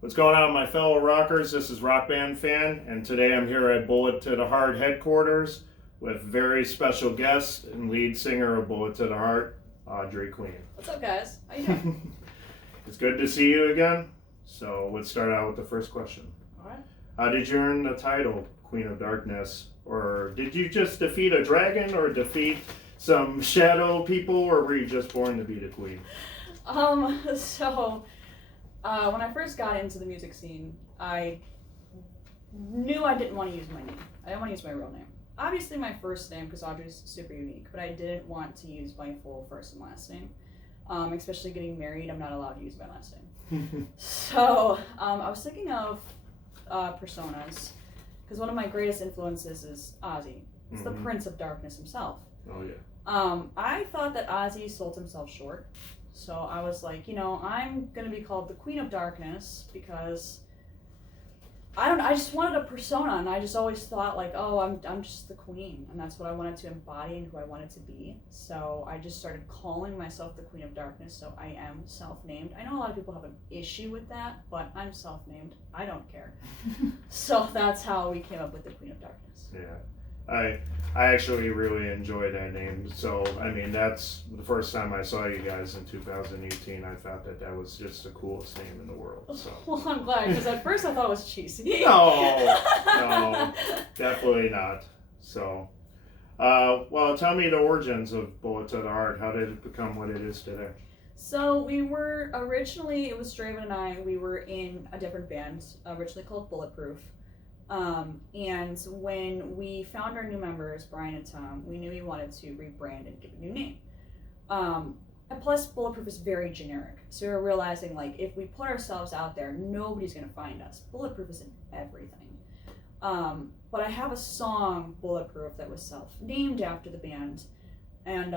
What's going on, my fellow rockers? This is Rock Band Fan, and today I'm here at Bullet to the Heart headquarters with very special guest and lead singer of Bullet to the Heart, Audrey Queen. What's up, guys? How you doing? It's good to see you again. So let's start out with the first question. All right. How did you earn the title Queen of Darkness? Or did you just defeat a dragon or defeat some shadow people, or were you just born to be the queen? When I first got into the music scene, I knew I didn't want to use my name. I didn't want to use my real name. Obviously my first name, because Audrey's super unique, but I didn't want to use my full first and last name. Especially getting married, I'm not allowed to use my last name. So I was thinking of personas, because one of my greatest influences is Ozzy. It's the Prince of Darkness himself. Oh yeah. I thought that Ozzy sold himself short. So I was like, I'm going to be called the Queen of Darkness because I just wanted a persona, and I just always thought like, oh, I'm just the queen, and that's what I wanted to embody and who I wanted to be. So I just started calling myself the Queen of Darkness, so I am self-named. I know a lot of people have an issue with that, but I'm self-named. I don't care. So that's how we came up with the Queen of Darkness. Yeah. I actually really enjoy that name. So, I mean, that's the first time I saw you guys in 2018. I thought that was just the coolest name in the world. So. Well, I'm glad, because at first I thought it was cheesy. No, definitely not. So, well, tell me the origins of Bullet to the Heart. How did it become what it is today? So we were originally, it was Draven and I, we were in a different band, originally called Bulletproof. And when we found our new members, Brian and Tom, we knew we wanted to rebrand and give a new name. And plus, Bulletproof is very generic. So we were realizing, like, if we put ourselves out there, nobody's going to find us. Bulletproof is in everything. But I have a song, Bulletproof, that was self-named after the band. And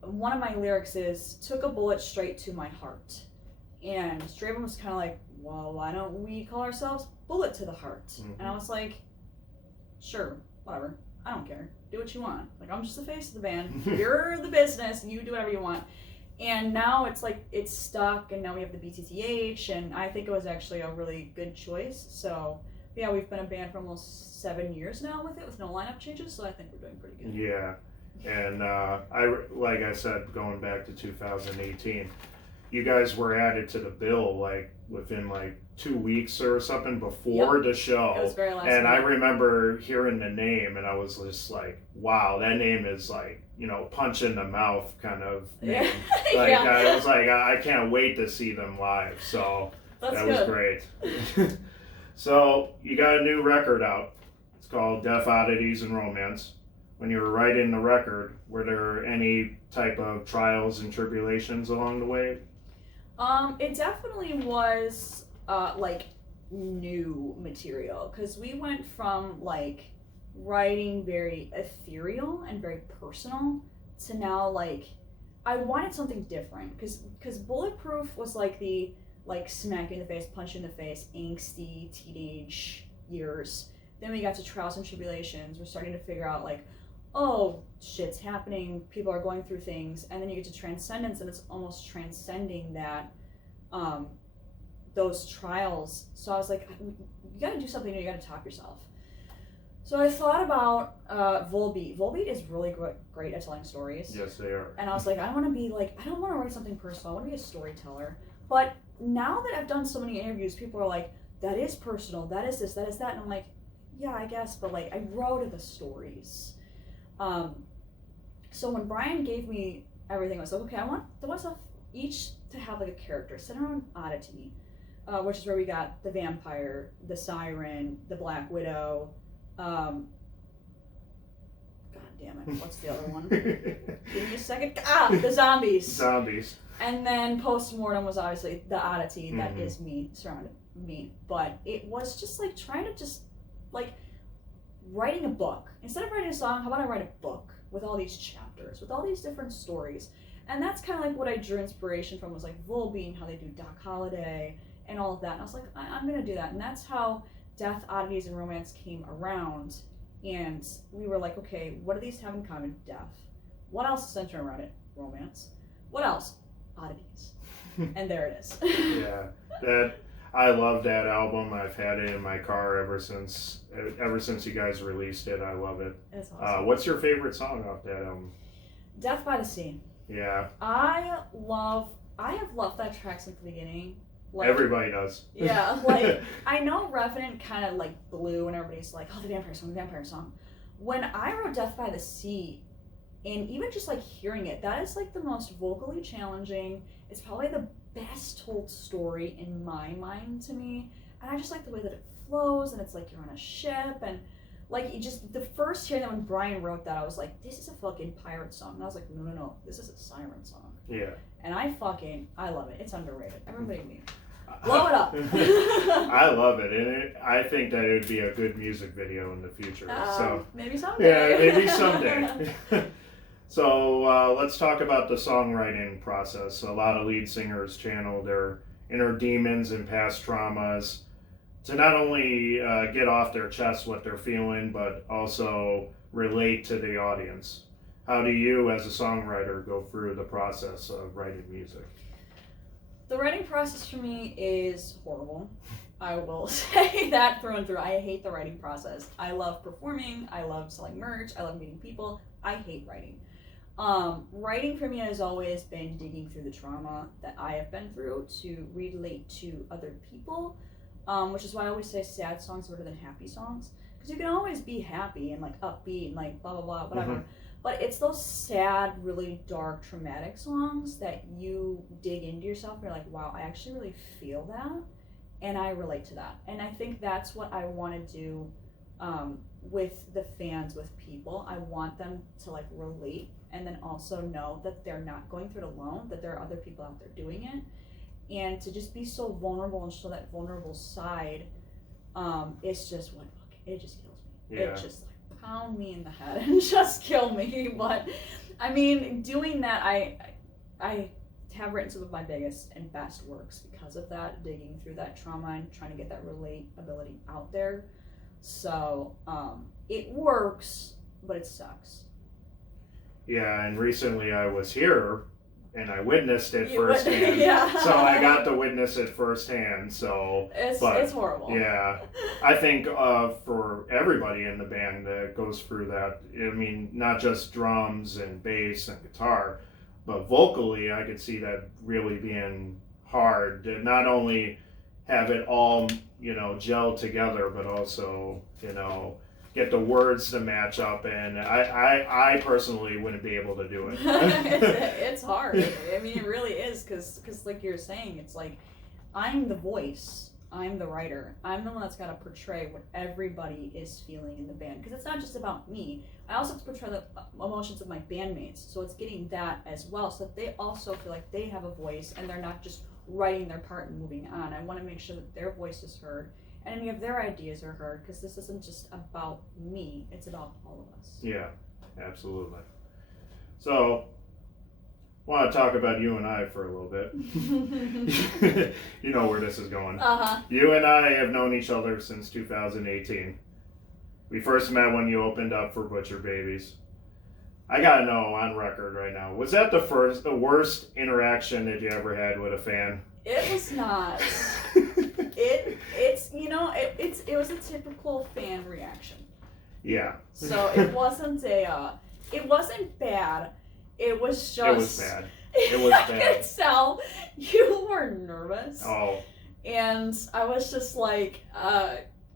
one of my lyrics is, took a bullet straight to my heart. And Draven was kind of like, well, why don't we call ourselves Bullet to the Heart? Mm-hmm. And I was like, sure, whatever. I don't care. Do what you want. Like, I'm just the face of the band. You're the business. You do whatever you want. And now it's like, it's stuck, and now we have the BTTH, and I think it was actually a really good choice. So, yeah, we've been a band for almost 7 years now with it, with no lineup changes, so I think we're doing pretty good. Yeah. And like I said, going back to 2018, you guys were added to the bill like within like 2 weeks or something before the show. It was very last and minute. I remember hearing the name, and I was just like, wow, that name is like, punch in the mouth kind of name. Like, yeah. I was like, I can't wait to see them live. So that was great. So you got a new record out. It's called Death, Oddities, and Romance. When you were writing the record, were there any type of trials and tribulations along the way? It definitely was, like, new material, because we went from, like, writing very ethereal and very personal to now, like, I wanted something different, because Bulletproof was, like, the, like, smack in the face, punch in the face, angsty teenage years. Then we got to trials and tribulations. We're starting to figure out, like, oh, shit's happening, people are going through things, and then you get to transcendence, and it's almost transcending that, those trials. So I was like, you gotta do something new, you gotta top yourself. So I thought about Volbeat. Volbeat is really great at telling stories. Yes, they are. And I was like, I don't want to write something personal, I want to be a storyteller. But now that I've done so many interviews, people are like, that is personal, that is this, that is that, and I'm like, yeah, I guess, but like, I wrote the stories. So when Brian gave me everything, I was like, okay, I want myself each to have like a character centered on Oddity, which is where we got the vampire, the siren, the Black Widow. God damn it, what's the other one? Give me a second. The zombies. Zombies. And then postmortem was obviously the Oddity that is me, surrounded me. But it was just like trying to just like writing a book. Instead of writing a song, how about I write a book with all these chapters, with all these different stories? And that's kind of like what I drew inspiration from, was like Volbeat and how they do Doc Holliday and all of that. And I was like, I'm going to do that. And that's how Death, Oddities, and Romance came around. And we were like, okay, what do these have in common? Death. What else is centered around it? Romance. What else? Oddities. And there it is. Yeah. That I love that album. I've had it in my car ever since you guys released it. I love it. It's awesome. What's your favorite song off that album? Death by the Sea. Yeah. I have loved that track since the beginning. Like, everybody does. Yeah, like, I know Revenant kind of, like, blew and everybody's like, oh, the vampire song. When I wrote Death by the Sea, and even just, like, hearing it, that is, like, the most vocally challenging. It's probably the best told story in my mind to me. And I just like the way that it flows, and it's like you're on a ship, and, like, you just, the first hearing that when Brian wrote that, I was like, this is a fucking pirate song. And I was like, no, this is a siren song. Yeah. And I love it. It's underrated. Everybody needs it. Blow it up. I love it, and I think that it would be a good music video in the future. So maybe someday. Yeah, maybe someday. So let's talk about the songwriting process. A lot of lead singers channel their inner demons and past traumas to not only get off their chest what they're feeling, but also relate to the audience. How do you, as a songwriter, go through the process of writing music? The writing process for me is horrible. I will say that through and through. I hate the writing process. I love performing. I love selling merch. I love meeting people. I hate writing. Writing for me has always been digging through the trauma that I have been through to relate to other people, which is why I always say sad songs are better than happy songs. Because you can always be happy and like upbeat and like blah, blah, blah, whatever. Mm-hmm. But it's those sad, really dark, traumatic songs that you dig into yourself and you're like, wow, I actually really feel that and I relate to that. And I think that's what I want to do with the fans, with people. I want them to like relate and then also know that they're not going through it alone, that there are other people out there doing it. And to just be so vulnerable and show that vulnerable side, it's just what, it just kills me. Yeah. It just pound me in the head and just kill me. But I mean, doing that, I have written some of my biggest and best works because of that, digging through that trauma and trying to get that relatability out there. So it works, but it sucks. Yeah, and recently I was here and I witnessed it firsthand. Yeah. So I got to witness it firsthand. So it's horrible. Yeah, I think for everybody in the band that goes through that, I mean, not just drums and bass and guitar, but vocally, I could see that really being hard to not only have it all, gel together, but also, get the words to match up, and I personally wouldn't be able to do it. It's hard. I mean, it really is, because like you're saying, it's like, I'm the voice, I'm the writer, I'm the one that's got to portray what everybody is feeling in the band, because it's not just about me. I also have to portray the emotions of my bandmates, so it's getting that as well, so that they also feel like they have a voice, and they're not just writing their part and moving on. I want to make sure that their voice is heard, and any of their ideas are heard, because this isn't just about me, it's about all of us. Yeah, absolutely. So, I want to talk about you and I for a little bit. You know where this is going. Uh-huh. You and I have known each other since 2018. We first met when you opened up for Butcher Babies. I gotta know on record right now, was that the worst interaction that you ever had with a fan? It was not. It was a typical fan reaction. Yeah. So it wasn't it wasn't bad. It was just. It was bad. It was bad. I could tell you were nervous. Oh. And I was just like,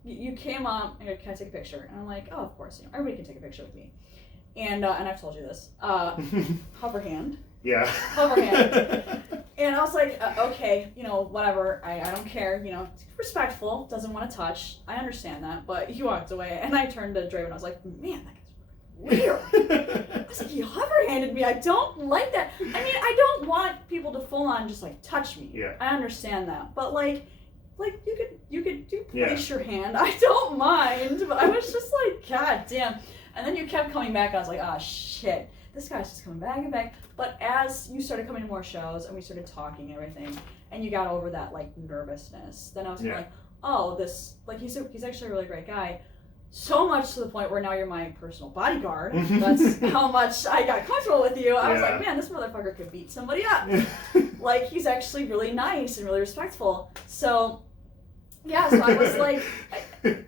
you came up and can I take a picture? And I'm like, oh, of course, everybody can take a picture with me. And I've told you this. Hover hand. Yeah. Hover hand. And I was like, okay, whatever. I don't care. Respectful. Doesn't want to touch. I understand that. But he walked away, and I turned to Draven. I was like, man, that guy's weird. I was like, he hover-handed me. I don't like that. I mean, I don't want people to full on just like touch me. Yeah. I understand that. But like you could place your hand. I don't mind. But I was just like, God damn. And then you kept coming back. I was like, shit. This guy's just coming back and back. But as you started coming to more shows and we started talking and everything, and you got over that like nervousness, then I was like, oh, this, like, he's actually a really great guy. So much to the point where now you're my personal bodyguard. That's how much I got comfortable with you. I was like, man, this motherfucker could beat somebody up. Like, he's actually really nice and really respectful. So Yeah, so I was like,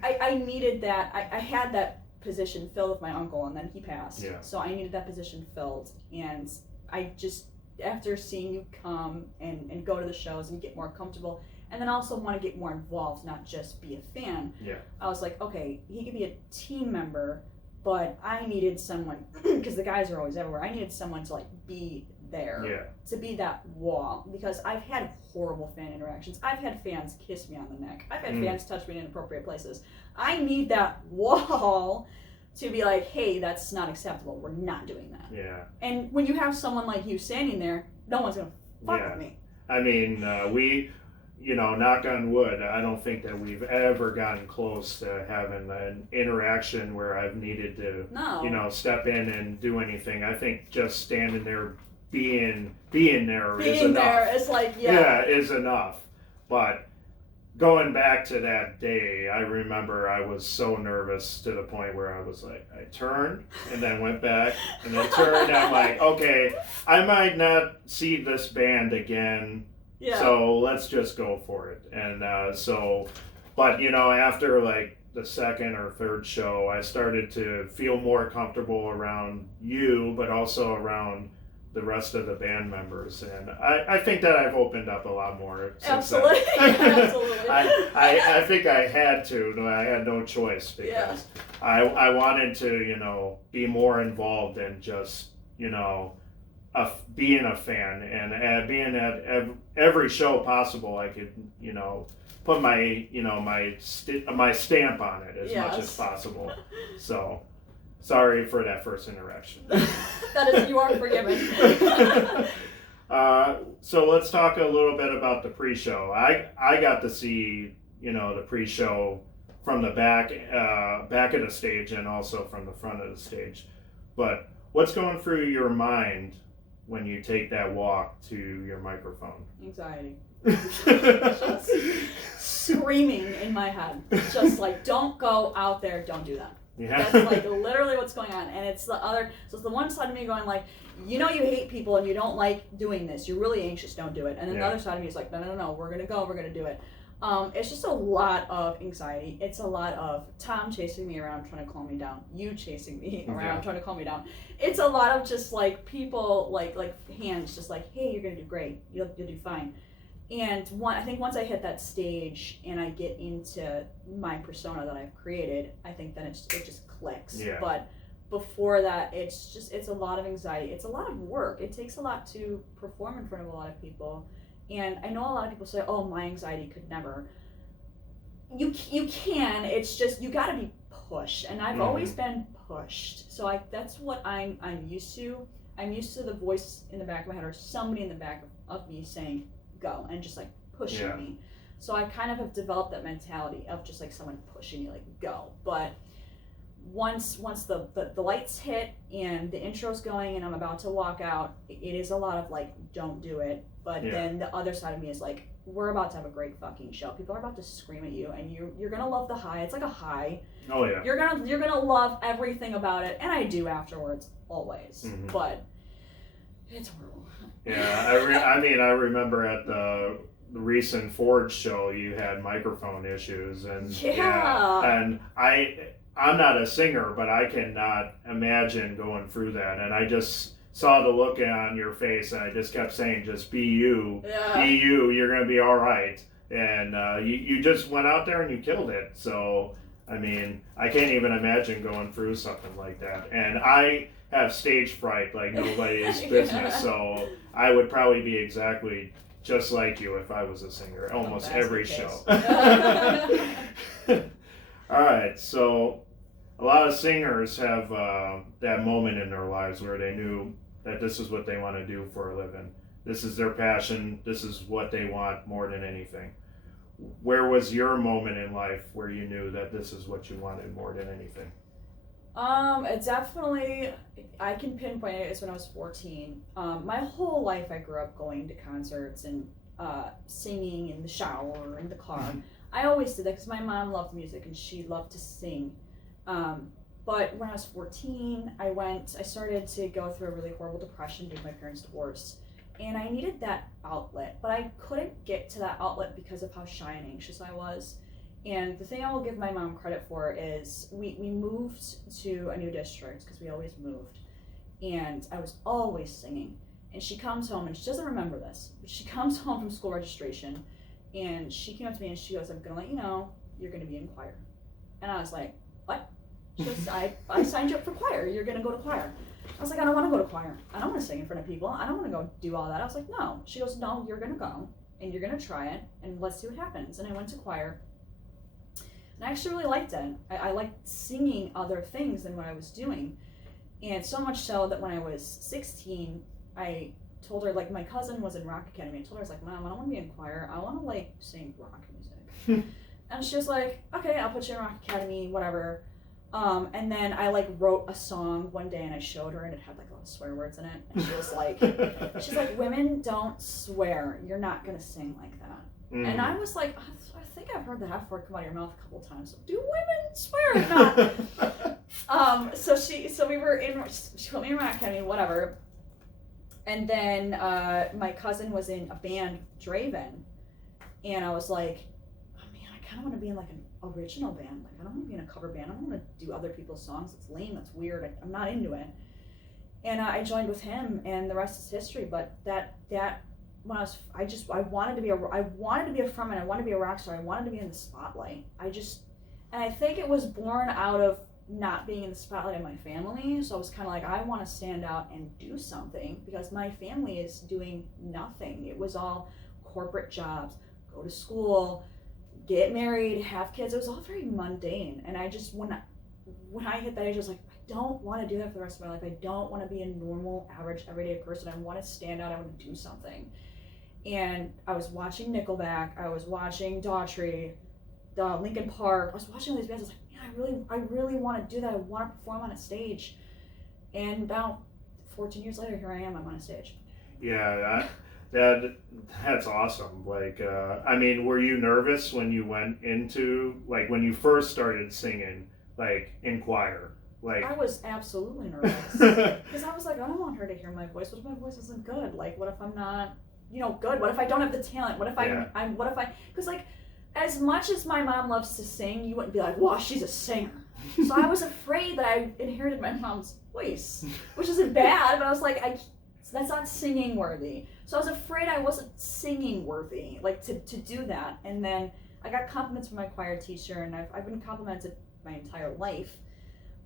I needed that. I had that position filled with my uncle, and then he passed. Yeah. So I needed that position filled, and I just, after seeing you come and go to the shows and get more comfortable, and then also want to get more involved, not just be a fan. Yeah. I was like, okay, he could be a team member, but I needed someone, because the guys are always everywhere. I needed someone to like be there. Yeah. To be that wall, because I've had horrible fan interactions. I've had fans kiss me on the neck. I've had fans touch me in inappropriate places. I need that wall to be like, hey, that's not acceptable. We're not doing that. Yeah. And when you have someone like you standing there, no one's gonna fuck with me. I mean, we, knock on wood, I don't think that we've ever gotten close to having an interaction where I've needed to, step in and do anything. I think just standing there, being there is enough. There is like, is enough. But going back to that day, I remember I was so nervous to the point where I was like, I turned and then went back and then turned. And I'm like, okay, I might not see this band again. Yeah. So let's just go for it. And but after like the second or third show, I started to feel more comfortable around you, but also around the rest of the band members, and I think that I've opened up a lot more since Absolutely. Absolutely. I think I had to. I had no choice because I wanted to be more involved than just being a fan and being at every show possible. I could put my my stamp on it as much as possible. So. Sorry for that first interaction. You are forgiven. So let's talk a little bit about the pre-show. I got to see the pre-show from the back of the stage and also from the front of the stage. But what's going through your mind when you take that walk to your microphone? Anxiety. Just screaming in my head. Just like, don't go out there, don't do that. Yeah. That's like literally what's going on. And it's so it's the one side of me going like, you hate people and you don't like doing this. You're really anxious, don't do it. And then the other side of me is like, no, we're going to do it. It's just a lot of anxiety. It's a lot of Tom chasing me around trying to calm me down. You chasing me around trying to calm me down. It's a lot of just like people like hands just like, hey, you're going to do great. You'll do fine. And I think once I hit that stage and I get into my persona that I've created, I think then it just clicks. Yeah. But before that, it's a lot of anxiety. It's a lot of work. It takes a lot to perform in front of a lot of people. And I know a lot of people say, oh, my anxiety could never. You can. It's just you got to be pushed. And I've always been pushed. So that's what I'm used to. I'm used to the voice in the back of my head or somebody in the back of me saying, go, and just like pushing me. So I kind of have developed that mentality of just like someone pushing me, like go. But once the lights hit and the intro's going and I'm about to walk out, it is a lot of like, don't do it. But then the other side of me is like, we're about to have a great fucking show. People are about to scream at you, and you're gonna love the high. It's like a high. Oh yeah. You're gonna love everything about it, and I do afterwards always. But it's horrible. Yeah, I remember at the recent Ford show you had microphone issues and and I'm not a singer, but I cannot imagine going through that. And I just saw the look on your face, and I just kept saying, just be you, be you. You're gonna be all right. And you just went out there and you killed it. So I mean, I can't even imagine going through something like that. And I have stage fright like nobody's business, so I would probably be exactly just like you if I was a singer, almost every show. All right, so a lot of singers have that moment in their lives where they knew that this is what they want to do for a living. This is their passion. This is what they want more than anything. Where was your moment in life where you knew that this is what you wanted more than anything? It definitely, I can pinpoint it, it's when I was 14. My whole life I grew up going to concerts and singing in the shower, in the car. I always did that because my mom loved music and she loved to sing. But when I was 14, I started to go through a really horrible depression due to my parents' divorce. And I needed that outlet, but I couldn't get to that outlet because of how shy and anxious I was. And the thing I will give my mom credit for is we moved to a new district because we always moved. And I was always singing. And she comes home, and she doesn't remember this, but she comes home from school registration, and she came up to me and she goes, I'm going to let you know you're going to be in choir. And I was like, what? She goes, I signed you up for choir. You're going to go to choir. I was like, I don't want to go to choir. I don't want to sing in front of people. I don't want to go do all that. I was like, no. She goes, no, you're going to go, and you're going to try it, and let's see what happens. And I went to choir, and I actually really liked it. I liked singing other things than what I was doing. And so much so that when I was 16, I told her, like, my cousin was in Rock Academy. I told her, I was like, Mom, I don't want to be in choir. I want to, like, sing rock music. And she was like, okay, I'll put you in Rock Academy, whatever. And then I, like, wrote a song one day, and I showed her, and it had, like, a lot of swear words in it. And she was like, she's like, women don't swear. You're not going to sing like that. And I was like, I think I've heard the F word come out of your mouth a couple times. Do women swear or not? So we were in, she put me in Rock Academy, whatever. And then my cousin was in a band, Draven, and I was like, oh man, I kind of want to be in like an original band. Like, I don't want to be in a cover band. I don't want to do other people's songs. It's lame. That's weird. I'm not into it. And I joined with him, and the rest is history. But that when I wanted to be a frontman. I wanted to be a rock star. I wanted to be in the spotlight. And I think it was born out of not being in the spotlight of my family. So I was kind of like, I want to stand out and do something, because my family is doing nothing. It was all corporate jobs, go to school, get married, have kids. It was all very mundane. And I just, when I hit that age, I was like, I don't want to do that for the rest of my life. I don't want to be a normal, average, everyday person. I want to stand out. I want to do something. And I was watching Nickelback. I was watching Daughtry, Linkin Park. I was watching all these bands. I was like, man, I really want to do that. I want to perform on a stage. And about 14 years later, here I am. I'm on a stage. Yeah, that's awesome. Like, I mean, were you nervous when you went into, like, when you first started singing, like, in choir? Like, I was absolutely nervous. Because I was like, I don't want her to hear my voice. What if my voice isn't good? Like, what if I'm not, good? What if I don't have the talent? What if because, like, as much as my mom loves to sing, you wouldn't be like, wow, she's a singer. So I was afraid that I inherited my mom's voice, which isn't bad, but I was like, that's not singing worthy. So I was afraid I wasn't singing worthy, like, to do that. And then I got compliments from my choir teacher, and I've been complimented my entire life.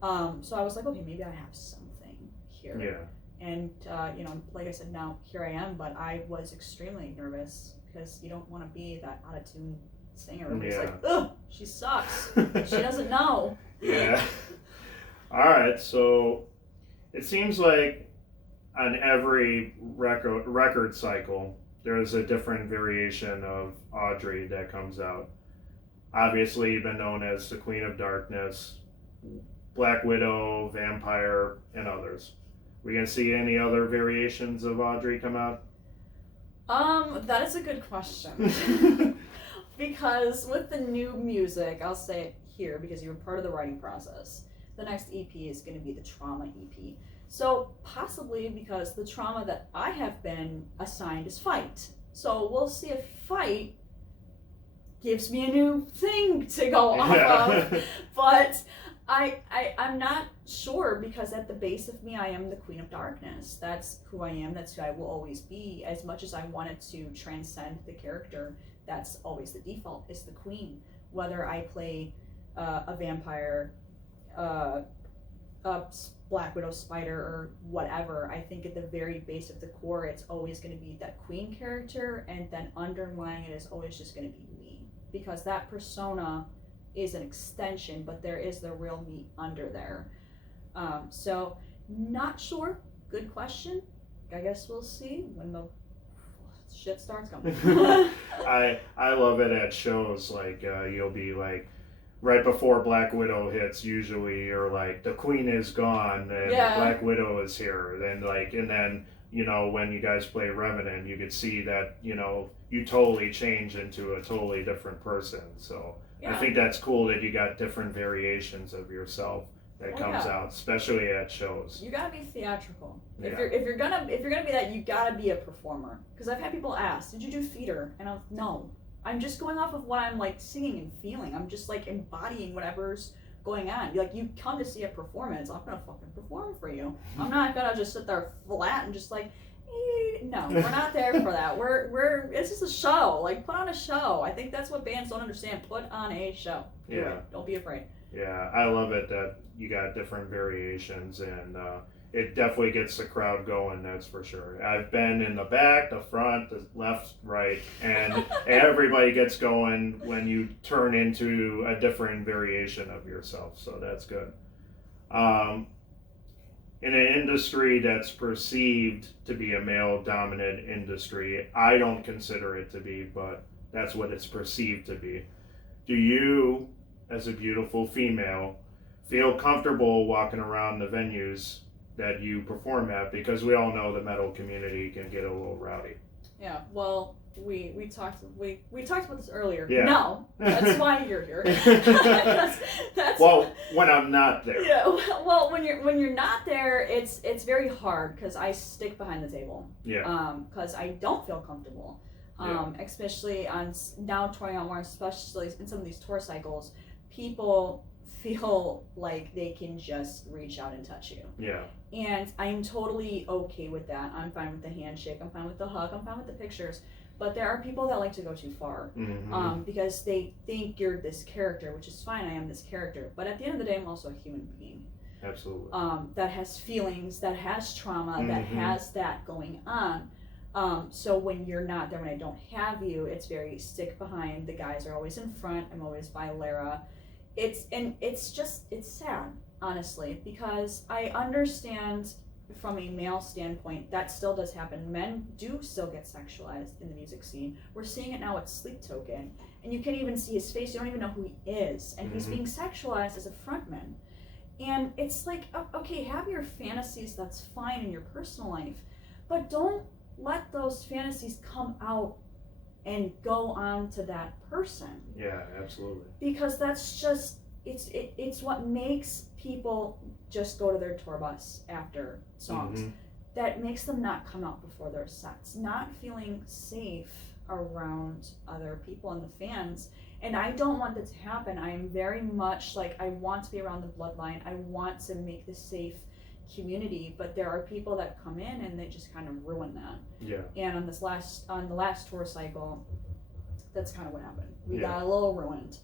So I was like, okay, maybe I have something here. Yeah. And, like I said, now here I am, but I was extremely nervous, because you don't want to be that out-of-tune singer. Everybody's like, ugh, she sucks. She doesn't know. Yeah. All right, so it seems like on every record cycle, there's a different variation of Audrey that comes out. Obviously, you've been known as the Queen of Darkness, Black Widow, Vampire, and others. We gonna see any other variations of Audrey come out? That is a good question. Because with the new music, I'll say it here because you were part of the writing process. The next EP is going to be the Trauma EP. So possibly because the trauma that I have been assigned is fight. So we'll see if fight gives me a new thing to go off of. But I'm not sure, because at the base of me, I am the Queen of Darkness. That's who I am. That's who I will always be. As much as I wanted to transcend the character, that's always the default, is the Queen. Whether I play a vampire, a Black Widow, spider, or whatever, I think at the very base of the core, it's always going to be that Queen character, and then underlying it is always just going to be me. Because that persona is an extension, but there is the real me under there. So, not sure. Good question. I guess we'll see when the shit starts coming. I love it at shows, like, you'll be like, right before Black Widow hits, usually you're like, the Queen is gone, and Black Widow is here. And then, when you guys play Revenant, you could see that, you totally change into a totally different person. So I think that's cool that you got different variations of yourself that comes out, especially at shows. You gotta be theatrical. If you're gonna be that, you gotta be a performer. Because I've had people ask, "Did you do theater?" And I'm no. I'm just going off of what I'm like singing and feeling. I'm just like embodying whatever's going on. Like, you come to see a performance, I'm gonna fucking perform for you. I'm not gonna just sit there flat and just like, no, we're not there for that. It's just a show. Like, put on a show. I think that's what bands don't understand. Put on a show. Don't be afraid. Yeah, I love it that you got different variations, and it definitely gets the crowd going, that's for sure. I've been in the back, the front, the left, right, and everybody gets going when you turn into a different variation of yourself, so that's good. In an industry that's perceived to be a male-dominant industry, I don't consider it to be, but that's what it's perceived to be. Do you, as a beautiful female, feel comfortable walking around the venues that you perform at? Because we all know the metal community can get a little rowdy. Yeah, well, we talked about this earlier. Yeah. No, that's why you're here. that's well, when I'm not there. Yeah. Well, when you're not there, it's very hard because I stick behind the table. Yeah. Because I don't feel comfortable. Especially on now touring on more, especially in some of these tour cycles, people feel like they can just reach out and touch you. Yeah. And I'm totally okay with that. I'm fine with the handshake. I'm fine with the hug. I'm fine with the pictures. But there are people that like to go too far, because they think you're this character, which is fine. I am this character. But at the end of the day, I'm also a human being. Absolutely. That has feelings, that has trauma, that has that going on. So when you're not there, when I don't have you, it's very stick behind. The guys are always in front. I'm always by Lara. It's sad, honestly, because I understand from a male standpoint that still does happen. Men do still get sexualized in the music scene. We're seeing it now with Sleep Token, and you can't even see his face. You don't even know who he is, and he's being sexualized as a frontman. And it's like, okay, have your fantasies, that's fine in your personal life, but don't let those fantasies come out and go on to that person. Yeah, absolutely. Because that's just, it's what makes people just go to their tour bus after songs. That makes them not come out before their sets, not feeling safe around other people and the fans. And I don't want that to happen. I am very much like, I want to be around the bloodline. I want to make this safe community, but there are people that come in and they just kind of ruin that. Yeah. And on the last tour cycle, that's kind of what happened. We got a little ruined,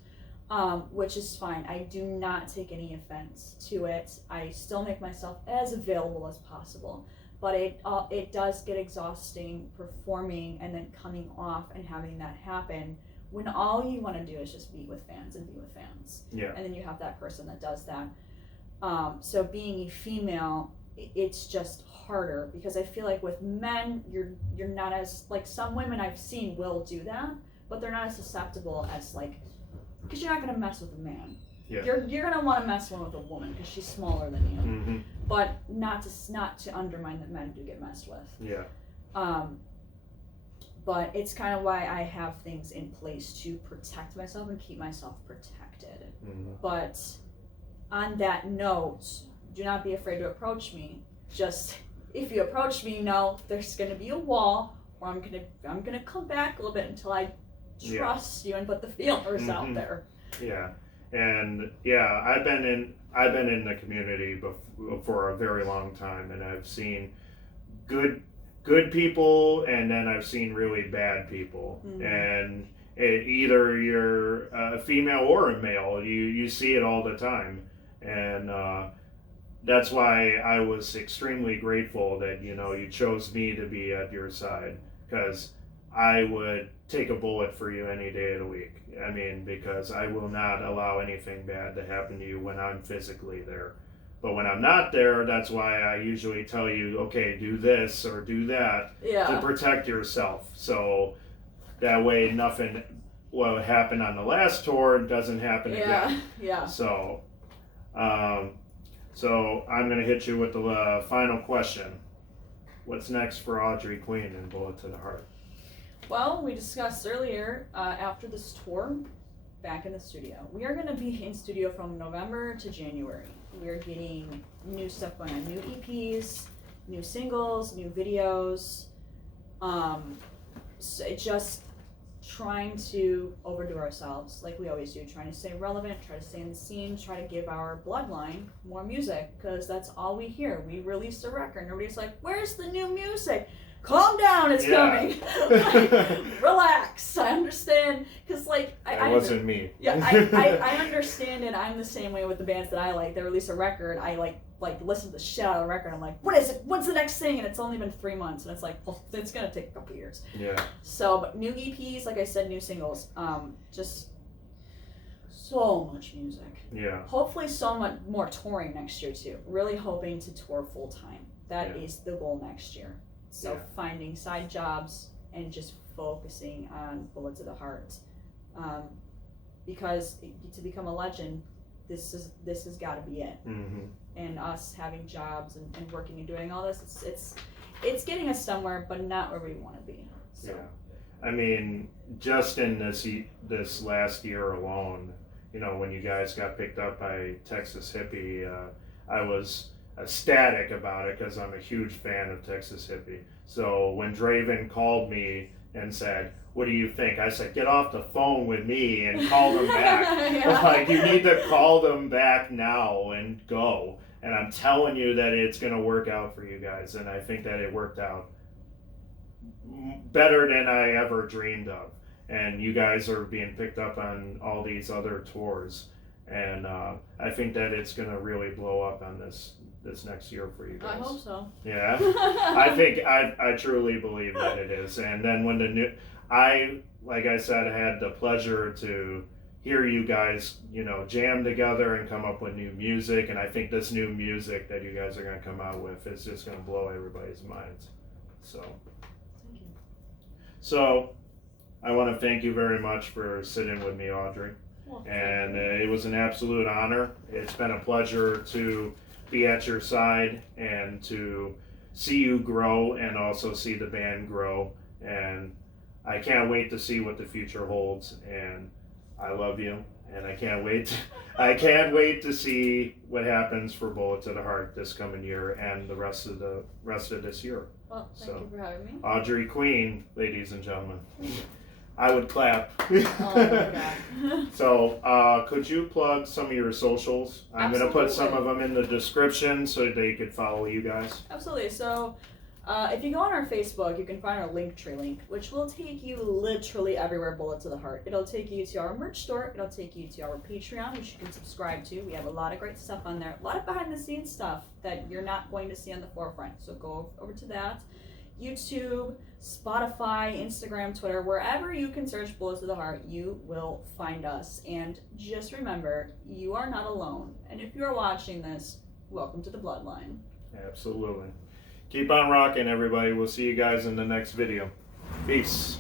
which is fine. I do not take any offense to it. I still make myself as available as possible, but it does get exhausting performing and then coming off and having that happen when all you want to do is just meet with fans and be with fans. Yeah. And then you have that person that does that. So being a female, it's just harder because I feel like with men, you're not as, like, some women I've seen will do that, but they're not as susceptible as, like, because you're not gonna mess with a man. Yeah. You're gonna want to mess one with a woman because she's smaller than you, but not to undermine that men do get messed with. Yeah. But it's kind of why I have things in place to protect myself and keep myself protected. But on that note, do not be afraid to approach me. Just, if you approach me, know there's gonna be a wall, or I'm gonna come back a little bit until I trust you and put the feelers out there. Yeah, and I've been in the community for a very long time, and I've seen good people, and then I've seen really bad people, and either you're a female or a male, you see it all the time. And that's why I was extremely grateful that you chose me to be at your side, because I would take a bullet for you any day of the week. I mean, because I will not allow anything bad to happen to you when I'm physically there. But when I'm not there, that's why I usually tell you, okay, do this or do that to protect yourself. So that way nothing what happened on the last tour doesn't happen again. Yeah. So I'm going to hit you with the final question. What's next for Audrey Queen and Bullet to the Heart? Well, we discussed earlier, after this tour, back in the studio. We are going to be in studio from November to January. We are getting new stuff going on, new EPs, new singles, new videos. So just trying to overdo ourselves like we always do, trying to stay relevant, try to stay in the scene, try to give our bloodline more music, because that's all we hear. We released a record and everybody's like, where's the new music? Calm down, it's coming. Like, relax. I understand, because like it wasn't me. Yeah, I understand, and I'm the same way with the bands that I like. They release a record, I like listen to the shit out of the record. I'm like, what is it? What's the next thing? And it's only been 3 months, and it's like, well, it's gonna take a couple years. Yeah. So, but new EPs, like I said, new singles. Just so much music. Yeah. Hopefully, so much more touring next year too. Really hoping to tour full time. That is the goal next year. So finding side jobs and just focusing on Bullet to the Heart, because to become a legend, this has got to be it. Mm-hmm. And us having jobs and working and doing all this, it's getting us somewhere, but not where we want to be. So. Yeah, I mean, just in this last year alone, you know, when you guys got picked up by Texas Hippie, I was ecstatic about it because I'm a huge fan of Texas Hippie. So when Draven called me and said, what do you think? I said, get off the phone with me and call them back. Yeah. Like, you need to call them back now and go. And I'm telling you that it's going to work out for you guys. And I think that it worked out better than I ever dreamed of. And you guys are being picked up on all these other tours. And I think that it's going to really blow up on this next year for you guys. I hope so. Yeah, I truly believe that it is. And then when like I said, I had the pleasure to hear you guys, you know, jam together and come up with new music. And I think this new music that you guys are going to come out with is just going to blow everybody's minds. So, Thank you. So I want to thank you very much for sitting with me, Audrey. Well, And it was an absolute honor. It's been a pleasure to be at your side and to see you grow and also see the band grow. And I can't wait to see what the future holds. And I love you. And I can't wait to see what happens for Bullet to the Heart this coming year and the rest of this year. Well, thank you for having me. Audrey Queen, ladies and gentlemen. I would clap. Oh my God. So, could you plug some of your socials? I'm going to put some Absolutely. of them in the description so they could follow you guys. Absolutely. So, if you go on our Facebook, you can find our Linktree link, which will take you literally everywhere Bullet to the Heart. It'll take you to our merch store. It'll take you to our Patreon, which you can subscribe to. We have a lot of great stuff on there. A lot of behind-the-scenes stuff that you're not going to see on the forefront. So go over to that. YouTube, Spotify, Instagram, Twitter, wherever you can search Bullet to the Heart, you will find us. And just remember, you are not alone. And if you're watching this, welcome to the Bloodline. Absolutely. Keep on rocking, everybody. We'll see you guys in the next video. Peace.